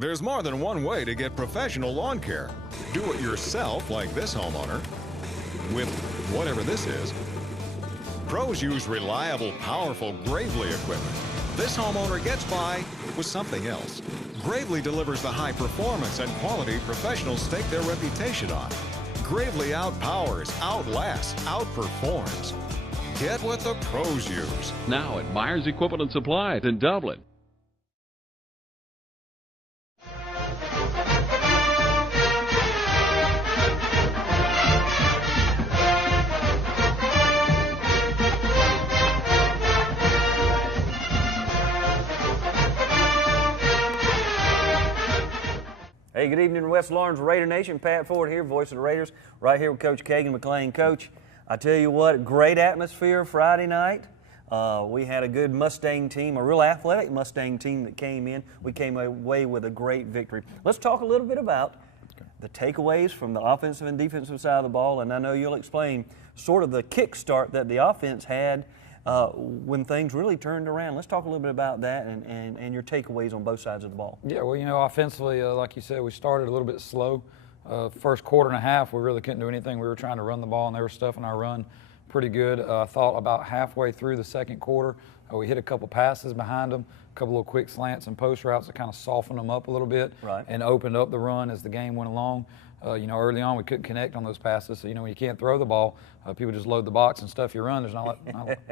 There's more than one way to get professional lawn care. Do it yourself, like this homeowner, with whatever this is. Pros use reliable, powerful Gravely equipment. This homeowner gets by with something else. Gravely delivers the high performance and quality professionals stake their reputation on. Gravely outpowers, outlasts, outperforms. Get what the pros use. Now at Myers Equipment and Supplies in Dublin. Hey, good evening, West Lawrence Raider Nation. Pat Ford here, voice of the Raiders, right here with Coach Kagan McLean. Coach, I tell you what, great atmosphere Friday night. We had a good Mustang team, a real athletic Mustang team that came in. We came away with a great victory. Let's talk a little bit about the takeaways from the offensive and defensive side of the ball, and I know you'll explain sort of the kickstart that the offense had when things really turned around. Let's talk a little bit about that and your takeaways on both sides of the ball. Yeah, well, you know, offensively, like you said, we started a little bit slow. First quarter and a half, we really couldn't do anything. We were trying to run the ball, and they were stuffing our run pretty good. I thought about halfway through the second quarter, we hit a couple passes behind them, a couple of quick slants and post routes that kind of softened them up a little bit and opened up the run as the game went along. You know, early on we couldn't connect on those passes. So, you know, when you can't throw the ball, people just load the box and stuff you run. There's not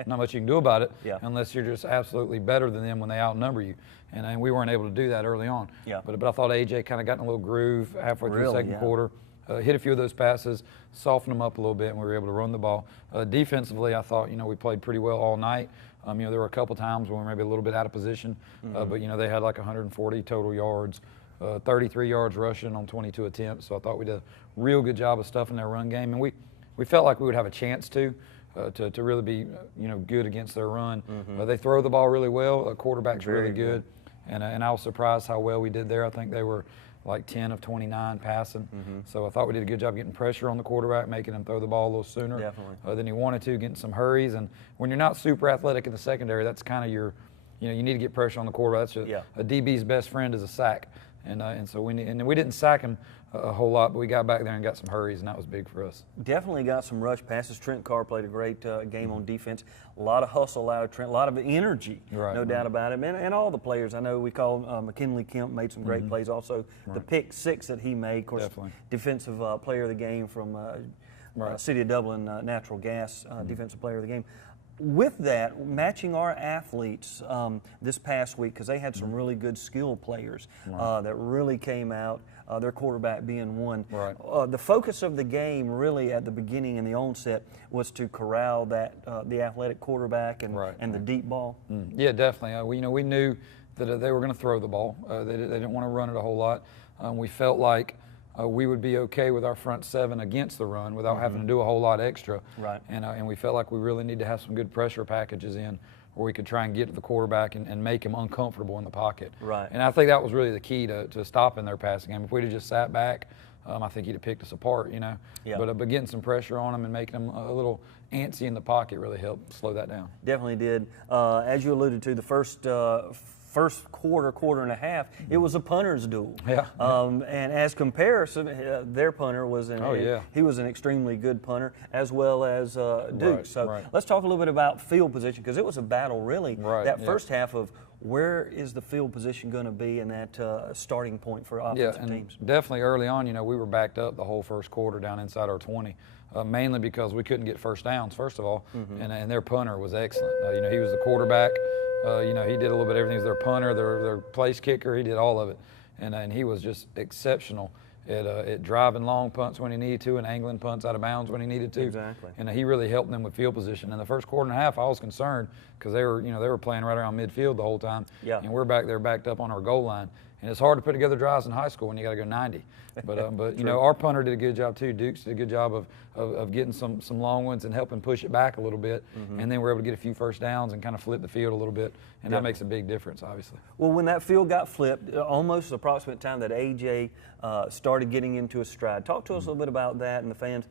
much you can do about it unless you're just absolutely better than them when they outnumber you. And we weren't able to do that early on. But I thought A.J. kind of got in a little groove halfway through the second quarter. Hit a few of those passes, softened them up a little bit, and we were able to run the ball. Defensively, I thought, you know, we played pretty well all night. You know, there were a couple times when we were maybe a little bit out of position, but, you know, they had like 140 total yards. 33 yards rushing on 22 attempts, so I thought we did a real good job of stuffing their run game, and we felt like we would have a chance to really be, you know, good against their run. They throw the ball really well. Quarterback's really good, and I was surprised how well we did there. I think they were like 10 of 29 passing, so I thought we did a good job getting pressure on the quarterback, making him throw the ball a little sooner than he wanted to, getting some hurries. And when you're not super athletic in the secondary, that's kind of your, you know, you need to get pressure on the quarterback. That's a DB's best friend is a sack. And so we didn't sack him a whole lot, but we got back there and got some hurries, and that was big for us. Definitely got some rush passes. Trent Carr played a great game on defense. A lot of hustle out of Trent, a lot of energy, no doubt about it. And all the players. I know we called McKinley Kemp made some great plays. Also, the pick six that he made, of course, defensive player of the game from City of Dublin Natural Gas, defensive player of the game. With that, matching our athletes this past week, because they had some really good skill players that really came out, their quarterback being one. The focus of the game really at the beginning and the onset was to corral that the athletic quarterback and the deep ball. Yeah, definitely. We knew that they were going to throw the ball. They didn't want to run it a whole lot. We felt like we would be okay with our front seven against the run without having to do a whole lot extra. And we felt like we really need to have some good pressure packages in where we could try and get to the quarterback and make him uncomfortable in the pocket. And I think that was really the key to stopping their passing game. If we'd have just sat back, I think he'd have picked us apart, you know. But getting some pressure on him and making him a little antsy in the pocket really helped slow that down. Definitely did. As you alluded to, the first quarter and a half, it was a punter's duel. And as comparison, their punter was he was an extremely good punter, as well as Duke. Let's talk a little bit about field position, because it was a battle really that first half of where is the field position going to be in that starting point for offensive teams. Definitely early on, you know, we were backed up the whole first quarter down inside our 20. Mainly because we couldn't get first downs, first of all, and their punter was excellent. You know, he was the quarterback. You know, he did a little bit of everything. He was their punter, their place kicker. He did all of it, and he was just exceptional at driving long punts when he needed to and angling punts out of bounds when he needed to. And he really helped them with field position. In the first quarter and a half, I was concerned because they were playing right around midfield the whole time, and we're back there backed up on our goal line. And it's hard to put together drives in high school when you got to go 90. But you know, our punter did a good job too. Dukes did a good job of getting some long ones and helping push it back a little bit. And then we're able to get a few first downs and kind of flip the field a little bit. And that makes a big difference, obviously. Well, when that field got flipped, almost the approximate time that A.J. started getting into his stride. Talk to us a little bit about that and the fans.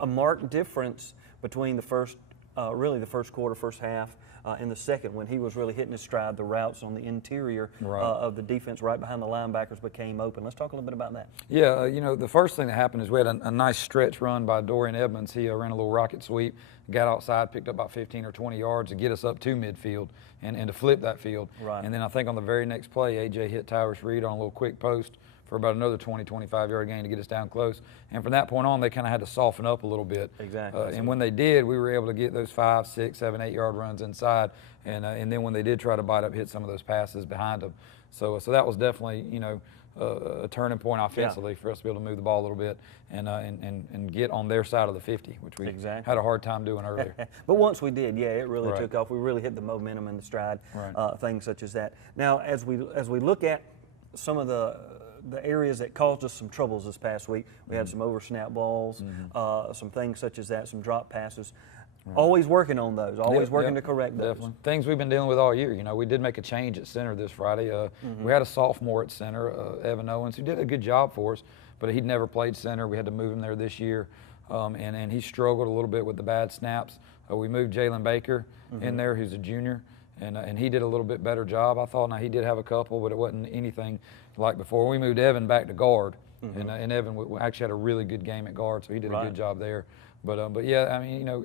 A marked difference between the first, really the first quarter, first half, in the second when he was really hitting his stride. The routes on the interior of the defense right behind the linebackers became open. Let's talk a little bit about that. Yeah, you know, the first thing that happened is we had a nice stretch run by Dorian Edmonds. He ran a little rocket sweep, got outside, picked up about 15 or 20 yards to get us up to midfield and to flip that field. Right. And then I think on the very next play, A.J. hit Tyrus Reed on a little quick post for about another 20, 25-yard gain to get us down close. And from that point on, they kind of had to soften up a little bit. Exactly. And when they did, we were able to get those 5, 6, 7, 8-yard runs inside. And then when they did try to bite up, hit some of those passes behind them. So that was definitely, you know, a turning point offensively for us to be able to move the ball a little bit and get on their side of the 50, which we had a hard time doing earlier. But once we did, yeah, it really took off. We really hit the momentum and the stride, things such as that. Now, as we look at some of the areas that caused us some troubles this past week, we had some over snap balls, some things such as that, some drop passes. Always working on those, always working to correct those. Definitely. Things we've been dealing with all year. You know, we did make a change at center this Friday. We had a sophomore at center, Evan Owens, who did a good job for us, but he'd never played center. We had to move him there this year, and he struggled a little bit with the bad snaps. We moved Jalen Baker in there, who's a junior, and he did a little bit better job, I thought. Now, he did have a couple, but it wasn't anything like before. We moved Evan back to guard, and Evan actually had a really good game at guard, so he did a good job there. But yeah, I mean, you know,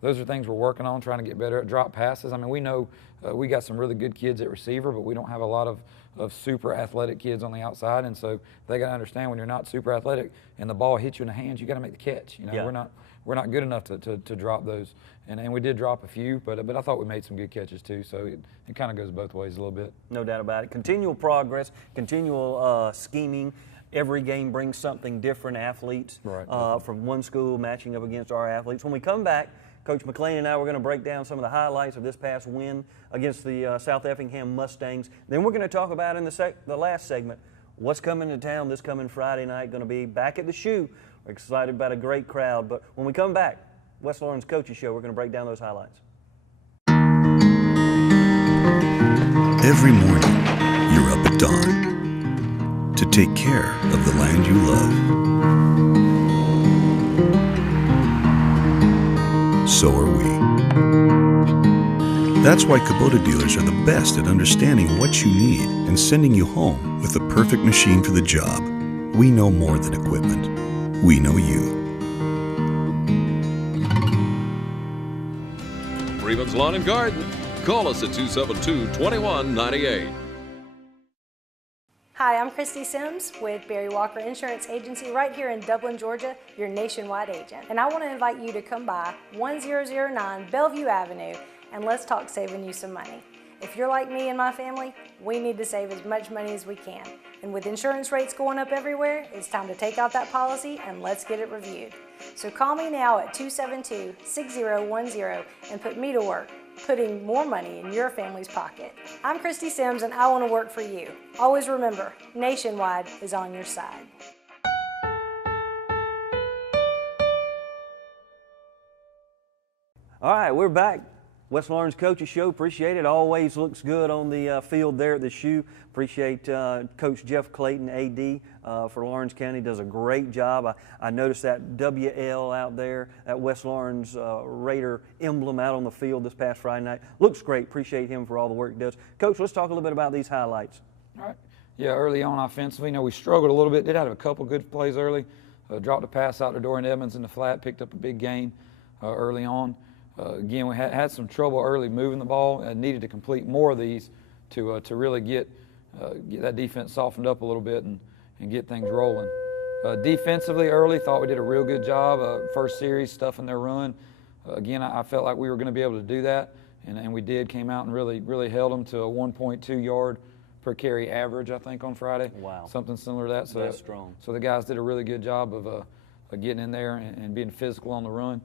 those are things we're working on, trying to get better at drop passes. I mean, we know we got some really good kids at receiver, but we don't have a lot of super athletic kids on the outside, and so they got to understand when you're not super athletic and the ball hits you in the hands, you got to make the catch. You know, we're not good enough to drop those, and we did drop a few, but I thought we made some good catches too. So it kind of goes both ways a little bit. No doubt about it. Continual progress, continual scheming. Every game brings something different. Athletes from one school matching up against our athletes. When we come back, Coach McLean and I, we're going to break down some of the highlights of this past win against the South Effingham Mustangs. Then we're going to talk about in the last segment what's coming to town this coming Friday night. Going to be back at the Shoe. We're excited about a great crowd. But when we come back, West Lawrence Coaches Show, we're going to break down those highlights. Every morning, you're up at dawn to take care of the land you love. So are we. That's why Kubota dealers are the best at understanding what you need and sending you home with the perfect machine for the job. We know more than equipment. We know you. Freeman's Lawn and Garden. Call us at 272-2198. Hi, I'm Christy Sims with Barry Walker Insurance Agency right here in Dublin, Georgia, your nationwide agent. And I want to invite you to come by 1009 Bellevue Avenue and let's talk saving you some money. If you're like me and my family, we need to save as much money as we can. And with insurance rates going up everywhere, it's time to take out that policy and let's get it reviewed. So call me now at 272-6010 and put me to work, putting more money in your family's pocket. I'm Christy Sims and I want to work for you. Always remember, Nationwide is on your side. All right, we're back. West Lawrence Coaches Show, appreciate it. Always looks good on the field there at the Shoe. Appreciate Coach Jeff Clayton, AD for Lawrence County, does a great job. I noticed that WL out there, that West Lawrence Raider emblem out on the field this past Friday night. Looks great. Appreciate him for all the work he does. Coach, let's talk a little bit about these highlights. All right. Yeah, early on offensively, you know, we struggled a little bit. Did have a couple good plays early. Dropped a pass out to Dorian Evans in the flat, picked up a big gain early on. Again, we had some trouble early moving the ball and needed to complete more of these to really get that defense softened up a little bit and get things rolling. Defensively early, thought we did a real good job. First series, stuffing their run. Again, I felt like we were going to be able to do that, and we did. Came out and really held them to a 1.2 yard per carry average, I think, on Friday. Wow. Something similar to that. So that's strong. So the guys did a really good job of getting in there and being physical on the run.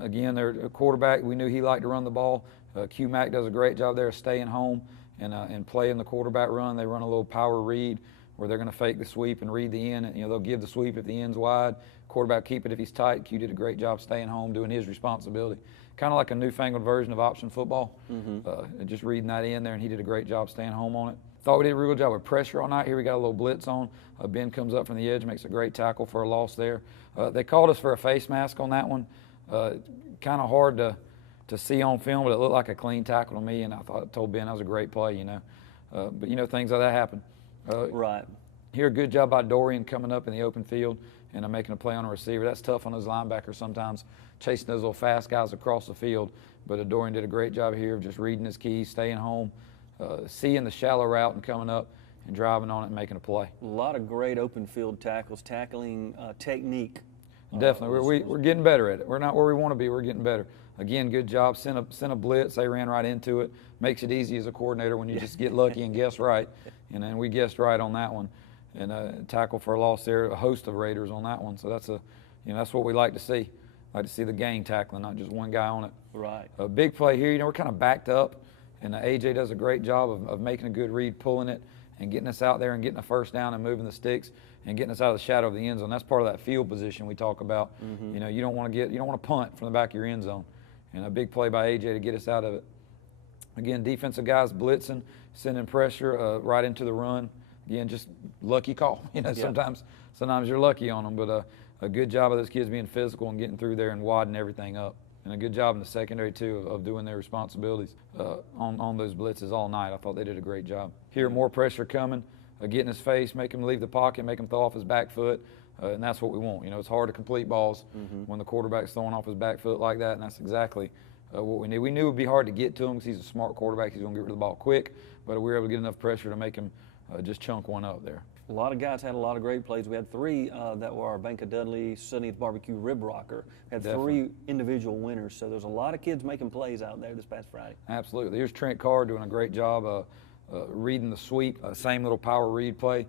Again, their quarterback, we knew he liked to run the ball. Q Mac does a great job there of staying home and playing the quarterback run. They run a little power read where they're going to fake the sweep and read the end. They'll give the sweep if the end's wide. Quarterback keep it if he's tight. Q did a great job staying home, doing his responsibility. Kind of like a newfangled version of option football. Just reading that in there, and he did a great job staying home on it. Thought we did a real good job with pressure all night. Here we got a little blitz on. Ben comes up from the edge, makes a great tackle for a loss there. They called us for a face mask on that one. Kind of hard to to see on film, but it looked like a clean tackle to me, and I told Ben that was a great play, you know. But, you know, things like that happen. Right. Here, good job by Dorian coming up in the open field and making a play on a receiver. That's tough on those linebackers sometimes, chasing those little fast guys across the field. But Dorian did a great job here of just reading his keys, staying home, seeing the shallow route and coming up and driving on it and making a play. A lot of great open field tackles, tackling technique. Definitely. We're getting better at it. We're not where we want to be. We're getting better. Again, good job. Sent a blitz. They ran right into it. Makes it easy as a coordinator when you just get lucky and guess right. And then we guessed right on that one. And tackle for a loss there, a host of Raiders on that one. So that's that's what we like to see. Like to see the gang tackling, not just one guy on it. Right. A big play here. You know, we're kind of backed up, and AJ does a great job of making a good read, pulling it, and getting us out there and getting a first down and moving the sticks and getting us out of the shadow of the end zone. That's part of that field position we talk about. You know, you don't want to punt from the back of your end zone. And a big play by AJ to get us out of it. Again, defensive guys blitzing, sending pressure right into the run. Again, just lucky call. You know, sometimes you're lucky on them, but a good job of those kids being physical and getting through there and wadding everything up. And a good job in the secondary, too, of doing their responsibilities on those blitzes all night. I thought they did a great job. Here, more pressure coming, getting his face, make him leave the pocket, make him throw off his back foot, and that's what we want. You know, it's hard to complete balls when the quarterback's throwing off his back foot like that, and that's exactly what we need. We knew it would be hard to get to him because he's a smart quarterback. He's going to get rid of the ball quick, but we were able to get enough pressure to make him just chunk one up there. A lot of guys had a lot of great plays. We had three that were our Bank of Dudley, Sonny's Barbecue Rib Rocker. We had three individual winners, so there's a lot of kids making plays out there this past Friday. Absolutely. Here's Trent Carr doing a great job reading the sweep, same little power read play.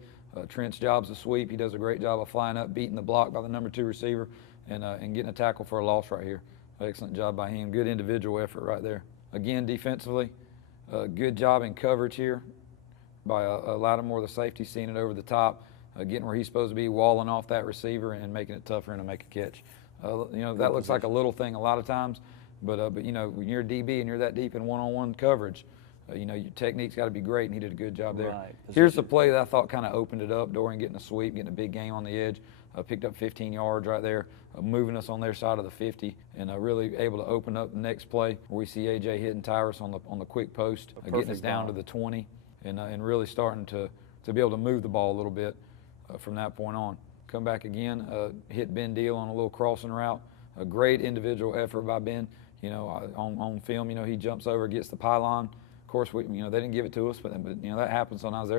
Trent's job's a sweep. He does a great job of flying up, beating the block by the number 2 receiver, and getting a tackle for a loss right here. Excellent job by him. Good individual effort right there. Again, defensively, good job in coverage here by Lattimore, the safety, seeing it over the top, getting where he's supposed to be, walling off that receiver and making it tougher and to make a catch. You know, that looks like a little thing a lot of times, but you know, when you're a DB and you're that deep in one-on-one coverage, you know, your technique's got to be great, and he did a good job there. Right. Here's the play that I thought kind of opened it up. Dorian getting a sweep, getting a big game on the edge, picked up 15 yards right there, moving us on their side of the 50, and really able to open up the next play where we see AJ hitting Tyrus on the quick post, getting us down to the 20, and really starting to be able to move the ball a little bit from that point on. Come back again, hit Ben Deal on a little crossing route. A great individual effort by Ben. You know, on film, you know, he jumps over, gets the pylon. Of course, they didn't give it to us, but you know, that happens sometimes.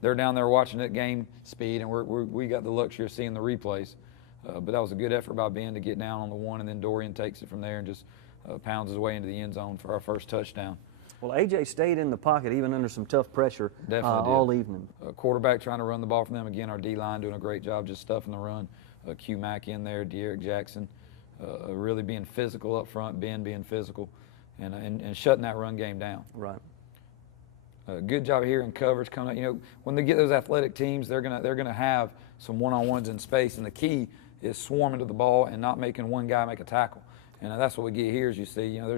They're down there watching it game speed, and we got the luxury of seeing the replays. But that was a good effort by Ben to get down on the one, and then Dorian takes it from there and just pounds his way into the end zone for our first touchdown. Well, AJ stayed in the pocket even under some tough pressure all evening. Quarterback trying to run the ball from them. Again, our D-line doing a great job just stuffing the run. Q Mack in there, De'Eric Jackson really being physical up front, Ben being physical, and shutting that run game down. Right. Good job here in coverage coming up. You know, when they get those athletic teams, they're gonna have some one-on-ones in space, and the key is swarming to the ball and not making one guy make a tackle. And that's what we get here, as you see. You know,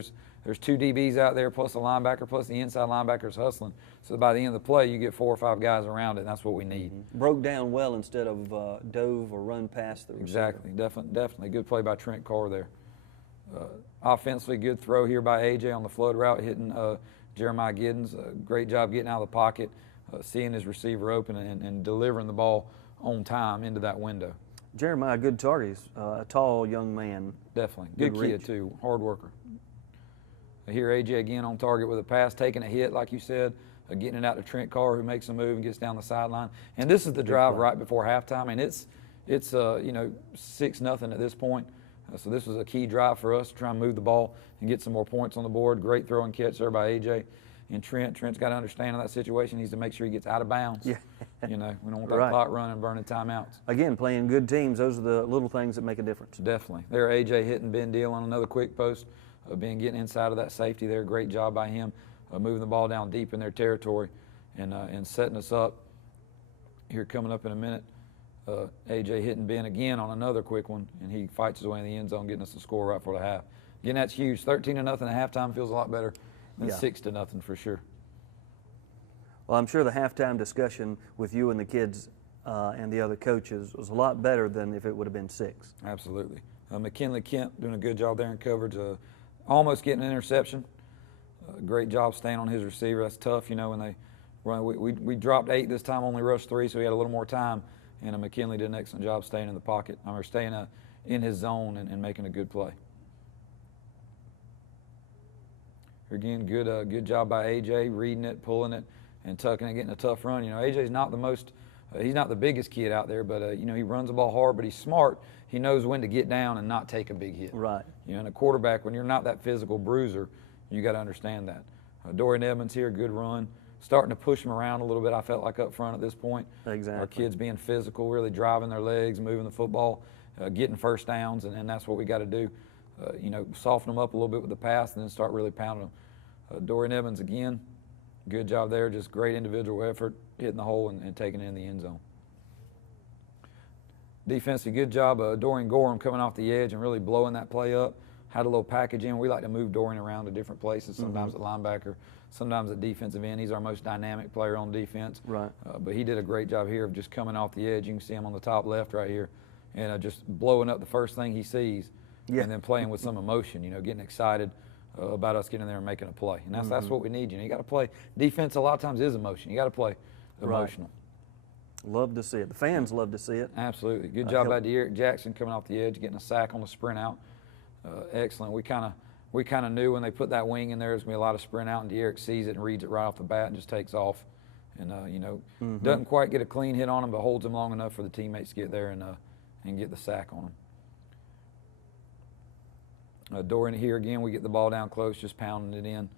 there's 2 DBs out there plus the linebacker plus the inside linebackers hustling. So by the end of the play, you get 4 or 5 guys around it, and that's what we need. Broke down well instead of dove or run past the receiver. Exactly, definitely. Good play by Trent Carr there. Offensively, good throw here by AJ on the float route, hitting Jeremiah Giddens. Great job getting out of the pocket, seeing his receiver open and delivering the ball on time into that window. Jeremiah, good target. He's a tall young man. Definitely. Good kid, too. Hard worker. Here, AJ again on target with a pass, taking a hit, like you said, getting it out to Trent Carr, who makes a move and gets down the sideline. And this is the drive right before halftime. And it's you know, 6-0 at this point. So this was a key drive for us to try and move the ball and get some more points on the board. Great throw and catch there by AJ. And Trent's got to understand in that situation, he needs to make sure he gets out of bounds. Yeah. You know, we don't want that clock running and burning timeouts. Again, playing good teams, those are the little things that make a difference. Definitely. There, AJ hitting Ben Deal on another quick post. Ben getting inside of that safety there. Great job by him, moving the ball down deep in their territory and setting us up. Here coming up in a minute, AJ hitting Ben again on another quick one, and he fights his way in the end zone, getting us the score right before the half. Again, that's huge. 13-0 at halftime feels a lot better than 6-0 for sure. Well, I'm sure the halftime discussion with you and the kids and the other coaches was a lot better than if it would have been 6. Absolutely. McKinley Kemp doing a good job there in coverage. almost getting an interception. Great job staying on his receiver. That's tough, you know, when they run. We dropped 8 this time, only rushed 3, so he had a little more time. And McKinley did an excellent job staying in the pocket, or staying in his zone and making a good play. Again, good job by AJ, reading it, pulling it, and tucking it, getting a tough run. You know, AJ's not the most, he's not the biggest kid out there, but you know, he runs the ball hard, but he's smart. He knows when to get down and not take a big hit. Right. You know, and a quarterback, when you're not that physical bruiser, you got to understand that. Dorian Evans here, good run. Starting to push him around a little bit, I felt like up front at this point. Exactly. Our kids being physical, really driving their legs, moving the football, getting first downs, and that's what we got to do. You know, soften them up a little bit with the pass and then start really pounding them. Dorian Evans again, good job there, just great individual effort, hitting the hole and taking it in the end zone. Defensive, good job. Dorian Gorham coming off the edge and really blowing that play up. Had a little package in. We like to move Dorian around to different places, sometimes at linebacker, sometimes at defensive end. He's our most dynamic player on defense. Right. But he did a great job here of just coming off the edge. You can see him on the top left right here, and just blowing up the first thing he sees, and then playing with some emotion, you know, getting excited about us getting there and making a play. And that's what we need. You know, you got to play. Defense a lot of times is emotion. You got to play emotional. Right. Love to see it. The fans love to see it. Absolutely. Good job by De'Eric Jackson coming off the edge, getting a sack on the sprint out. Excellent. We kind of knew when they put that wing in there, there's going to be a lot of sprint out, and De'Eric sees it and reads it right off the bat and just takes off. And, you know, doesn't quite get a clean hit on him, but holds him long enough for the teammates to get there and get the sack on him. Dorian here again, we get the ball down close, just pounding it in.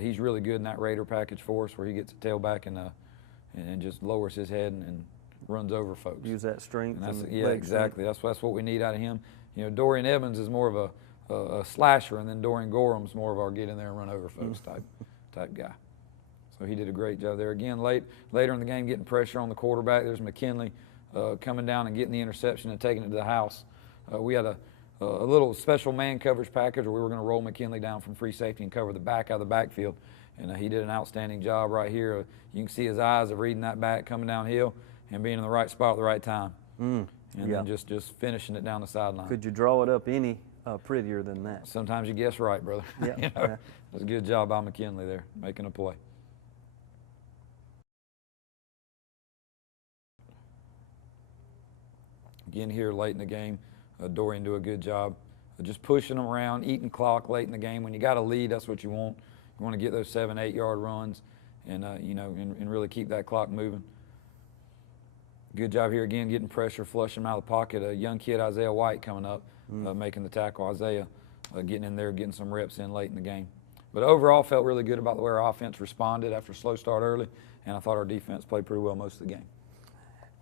He's really good in that Raider package for us, where he gets a tailback and just lowers his head and runs over folks. Use that strength. Yeah, exactly. That's what we need out of him. You know, Dorian Evans is more of a slasher, and then Dorian Gorham's more of our get in there and run over folks type guy. So he did a great job there. Again, later in the game, getting pressure on the quarterback. There's McKinley coming down and getting the interception and taking it to the house. We had a little special man coverage package where we were going to roll McKinley down from free safety and cover the back out of the backfield. And he did an outstanding job right here. You can see his eyes of reading that back coming downhill and being in the right spot at the right time. And then just finishing it down the sideline. Could you draw it up any prettier than that? Sometimes you guess right, brother. Yeah. You know, it was a good job by McKinley there, making a play. Again here late in the game, Dorian do a good job just pushing them around, eating clock late in the game. When you got a lead, that's what you want. You want to get those 7-8 yard runs and you know, and really keep that clock moving. Good job here again, getting pressure, flushing them out of the pocket. A young kid, Isaiah White, coming up, making the tackle. Isaiah getting in there, getting some reps in late in the game. But overall, felt really good about the way our offense responded after a slow start early, and I thought our defense played pretty well most of the game.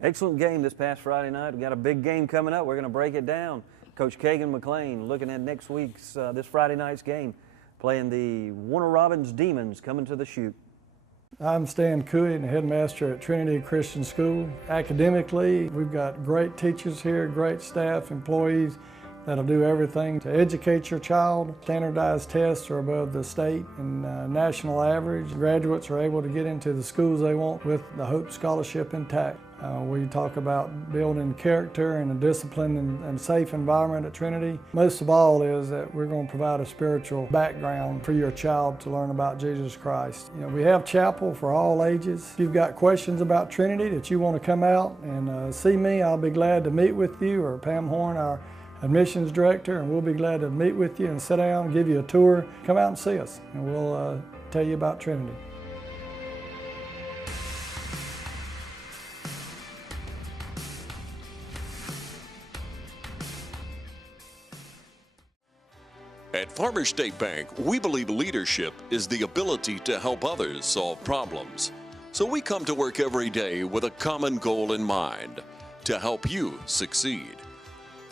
Excellent game this past Friday night. We got a big game coming up. We're going to break it down. Coach Kagan McLean looking at next week's, this Friday night's game, playing the Warner Robins Demons coming to the Chute. I'm Stan Cooey, the headmaster at Trinity Christian School. Academically, we've got great teachers here, great staff, employees that'll do everything to educate your child. Standardized tests are above the state and national average. Graduates are able to get into the schools they want with the Hope Scholarship intact. We talk about building character and a disciplined and safe environment at Trinity. Most of all is that we're going to provide a spiritual background for your child to learn about Jesus Christ. You know, we have chapel for all ages. If you've got questions about Trinity that you want to come out and see me, I'll be glad to meet with you, or Pam Horn, our admissions director, and we'll be glad to meet with you and sit down and give you a tour. Come out and see us, and we'll tell you about Trinity. At Farmers State Bank, we believe leadership is the ability to help others solve problems. So we come to work every day with a common goal in mind, to help you succeed.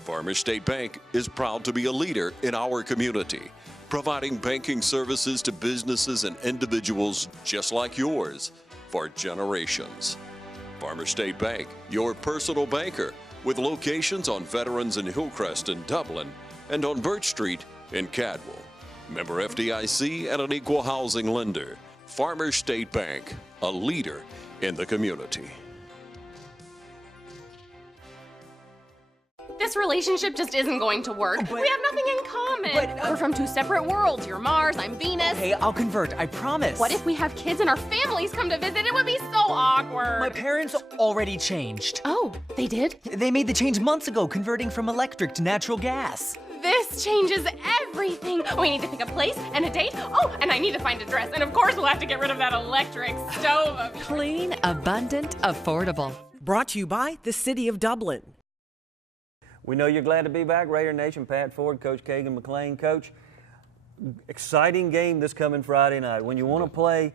Farmers State Bank is proud to be a leader in our community, providing banking services to businesses and individuals just like yours for generations. Farmers State Bank, your personal banker, with locations on Veterans and Hillcrest in Dublin and on Birch Street in Cadwell. Member FDIC and an equal housing lender. Farmers State Bank, a leader in the community. This this relationship just isn't going to work. We have nothing in common. We're from two separate worlds. You're Mars, I'm Venus. Okay, I'll convert, I promise. What if we have kids and our families come to visit? It would be so awkward. My parents already changed. Oh, they did? They made the change months ago, converting from electric to natural gas. This changes everything. We need to pick a place and a date. Oh, and I need to find a dress. And of course, we'll have to get rid of that electric stove of yours. Clean, abundant, affordable. Brought to you by the City of Dublin. We know you're glad to be back. Raider Nation, Pat Ford, Coach Kagan McLean. Coach, exciting game this coming Friday night. When you want to play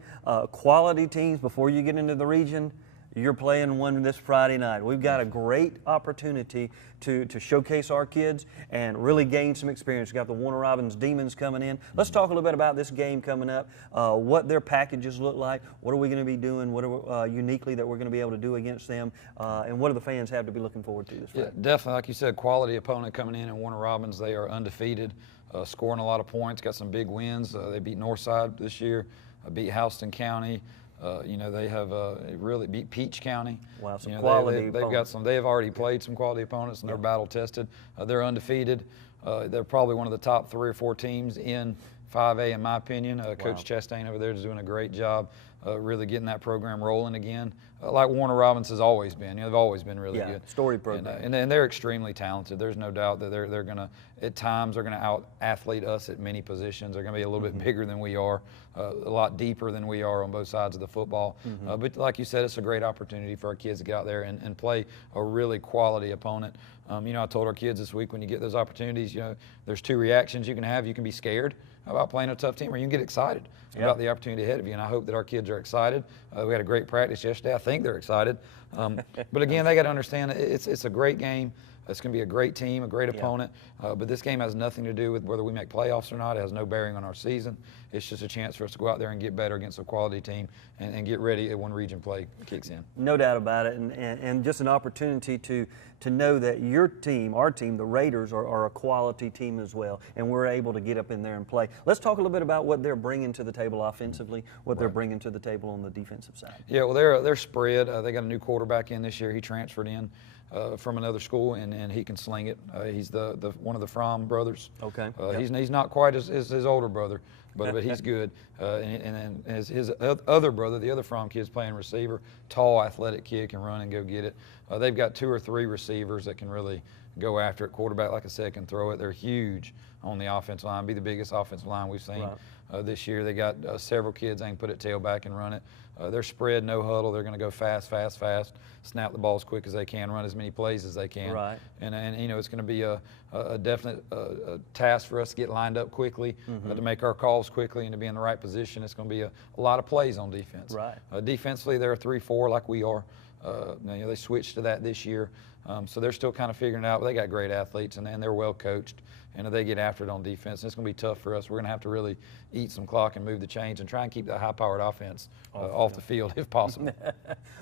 quality teams before you get into the region, you're playing one this Friday night. We've got a great opportunity to showcase our kids and really gain some experience. We've got the Warner Robins Demons coming in. Let's talk a little bit about this game coming up, what their packages look like, what are we going to be doing, what are uniquely that we're going to be able to do against them, and what do the fans have to be looking forward to this Friday? Yeah, definitely, like you said, quality opponent coming in Warner Robins. They are undefeated, scoring a lot of points, got some big wins. They beat Northside this year, beat Houston County. They have really beat Peach County. Wow, some quality. They've got some. They have already played some quality opponents, and they're battle tested. They're undefeated. They're probably one of the top 3 or 4 teams in 5A, in my opinion. Coach Chastain over there is doing a great job, really getting that program rolling again. Like Warner Robins has always been. They've always been really good. Story program. And they're extremely talented. There's no doubt that they're going to, at times, they're going to out-athlete us at many positions. They're going to be a little bit bigger than we are, a lot deeper than we are on both sides of the football. But like you said, it's a great opportunity for our kids to get out there and play a really quality opponent. I told our kids this week, when you get those opportunities, there's 2 reactions you can have. You can be scared about playing a tough team, or you can get excited about the opportunity ahead of you. And I hope that our kids are excited. We had a great practice yesterday. I think they're excited. But again, they got to understand it's a great game. It's going to be a great team, a great opponent. But this game has nothing to do with whether we make playoffs or not. It has no bearing on our season. It's just a chance for us to go out there and get better against a quality team and get ready when region play kicks in. No doubt about it, and just an opportunity to know that your team, our team, the Raiders, are a quality team as well, and we're able to get up in there and play. Let's talk a little bit about what they're bringing to the table offensively, what they're bringing to the table on the defensive side. Yeah, well, they're spread. They got a new quarterback in this year. He transferred in from another school, and he can sling it. He's the one of the Fromm brothers. Okay. He's not quite as his older brother, but he's good. And his other brother, the other Fromm kid's playing receiver, tall, athletic kid, can run and go get it. They've got 2 or 3 receivers that can really go after it. Quarterback, like I said, can throw it. They're huge on the offensive line, be the biggest offensive line we've seen this year. They got several kids that can put it tailback and run it. They're spread, no huddle. They're going to go fast, snap the ball as quick as they can, run as many plays as they can. Right. And it's going to be a definite task for us to get lined up quickly, to make our calls quickly, and to be in the right position. It's going to be a lot of plays on defense. Right. Defensively, they're a 3-4 like we are. They switched to that this year, so they're still kind of figuring it out. But they got great athletes, and they're well coached, and they get after it on defense. And it's going to be tough for us. We're going to have to really eat some clock and move the chains and try and keep that high-powered offense off the field if possible.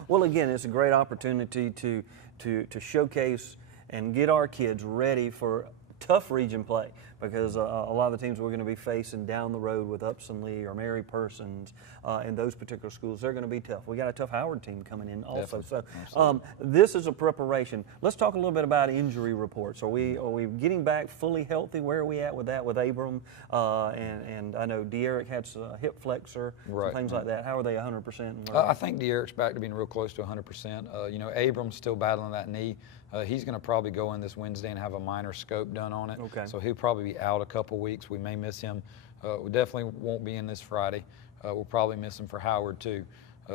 Well, again, it's a great opportunity to showcase and get our kids ready for tough region play, because a lot of the teams we're going to be facing down the road with Upson Lee or Mary Persons and those particular schools, they're going to be tough. We got a tough Howard team coming in also. Definitely. So this is a preparation. Let's talk a little bit about injury reports. Are we getting back fully healthy? Where are we at with that with Abram? And I know De'Eric had a hip flexor, things like that. How are they 100%? I think De'Eric's back to being real close to 100%. Abram's still battling that knee. He's going to probably go in this Wednesday and have a minor scope done on it. Okay. So he'll probably be out a couple weeks. We may miss him. We definitely won't be in this Friday. We'll probably miss him for Howard too.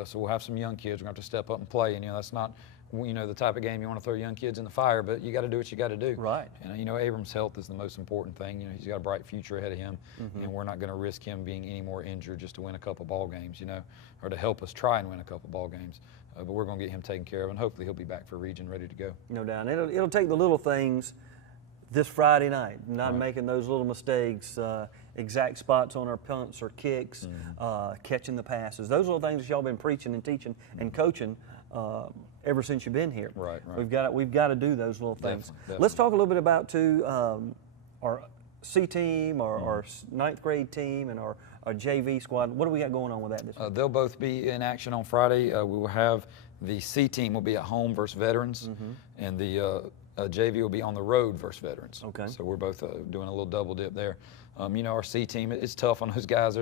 So we'll have some young kids. We're going to have to step up and play. And that's not the type of game you want to throw young kids in the fire, but you got to do what you got to do. Right. And Abram's health is the most important thing. He's got a bright future ahead of him, and we're not going to risk him being any more injured just to win a couple ball games, or to help us try and win a couple ball games. But we're going to get him taken care of, and hopefully he'll be back for region ready to go. No doubt. It'll take the little things this Friday night, not making those little mistakes, exact spots on our punts or kicks, catching the passes. Those little things that y'all been preaching and teaching and coaching ever since you've been here. Right. We've got to do those little things. Definitely. Let's talk a little bit about our C team, our 9th grade team, and our JV squad. What do we got going on with that this week? They'll both be in action on Friday. We will have The C team will be at home versus veterans, and the JV will be on the road versus veterans. Okay. So we're both doing a little double dip there. You know, our C team, it's tough on those guys.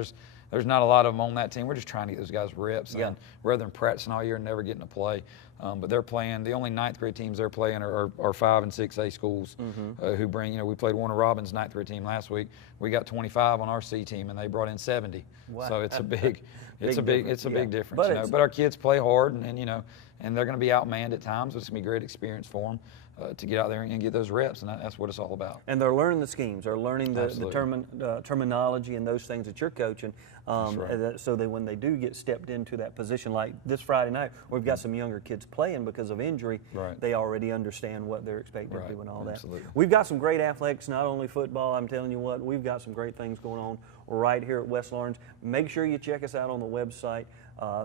There's not a lot of them on that team. We're just trying to get those guys reps, and rather than practicing all year and never getting to play. But they're playing. The only 9th grade teams they're playing are 5 and 6A schools who bring. You know, we played Warner Robins' 9th grade team last week. We got 25 on our C team, and they brought in 70. Wow. So it's a big, it's a big difference. But, you know? But our kids play hard, and you know, and they're going to be outmanned at times. It's going to be a great experience for them. To get out there and get those reps, and that's what it's all about. And they're learning the schemes, they're learning the terminology and those things that you're coaching, so that when they do get stepped into that position, like this Friday night, we've got some younger kids playing because of injury, they already understand what they're expected to do and all that. We've got some great athletics, not only football, I'm telling you what, we've got some great things going on right here at West Lawrence. Make sure you check us out on the website.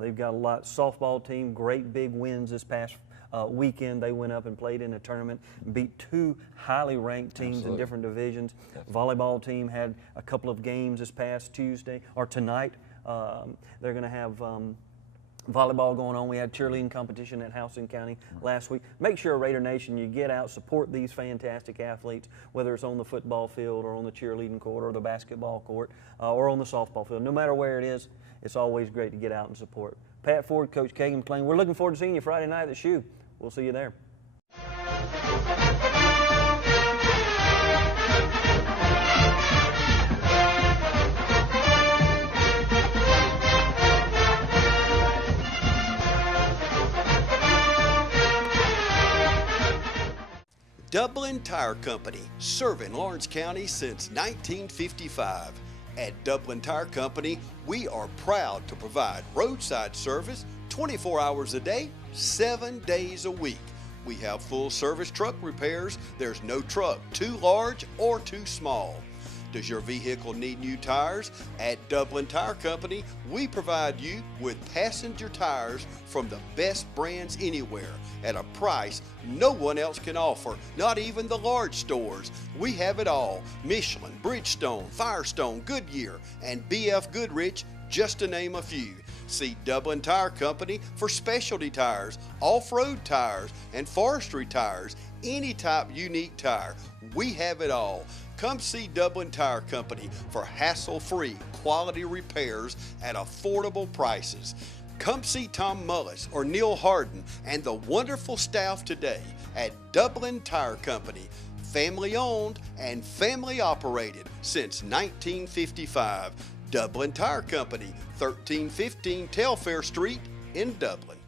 They've got a lot, softball team, great big wins this past weekend. They went up and played in a tournament, beat 2 highly ranked teams in different divisions. Volleyball team had a couple of games this past Tuesday, or tonight. They're going to have volleyball going on. We had cheerleading competition at Houston County last week. Make sure, Raider Nation, you get out, support these fantastic athletes, whether it's on the football field or on the cheerleading court or the basketball court or on the softball field. No matter where it is, it's always great to get out and support. Pat Ford, Coach Kagan McLean, we're looking forward to seeing you Friday night at the Shoe. We'll see you there. Dublin Tire Company, serving Lawrence County since 1955. At Dublin Tire Company, we are proud to provide roadside service 24 hours a day, 7 days a week. We have full service truck repairs. There's no truck too large or too small. Does your vehicle need new tires? At Dublin Tire Company, we provide you with passenger tires from the best brands anywhere at a price no one else can offer, not even the large stores. We have it all: Michelin, Bridgestone, Firestone, Goodyear, and BF Goodrich, just to name a few. See Dublin Tire Company for specialty tires, off-road tires, and forestry tires. Any type unique tire, we have it all. Come see Dublin Tire Company for hassle-free quality repairs at affordable prices. Come see Tom Mullis or Neil Harden and the wonderful staff today at Dublin Tire Company. Family owned and family operated since 1955. Dublin Tire Company, 1315 Telfair Street in Dublin.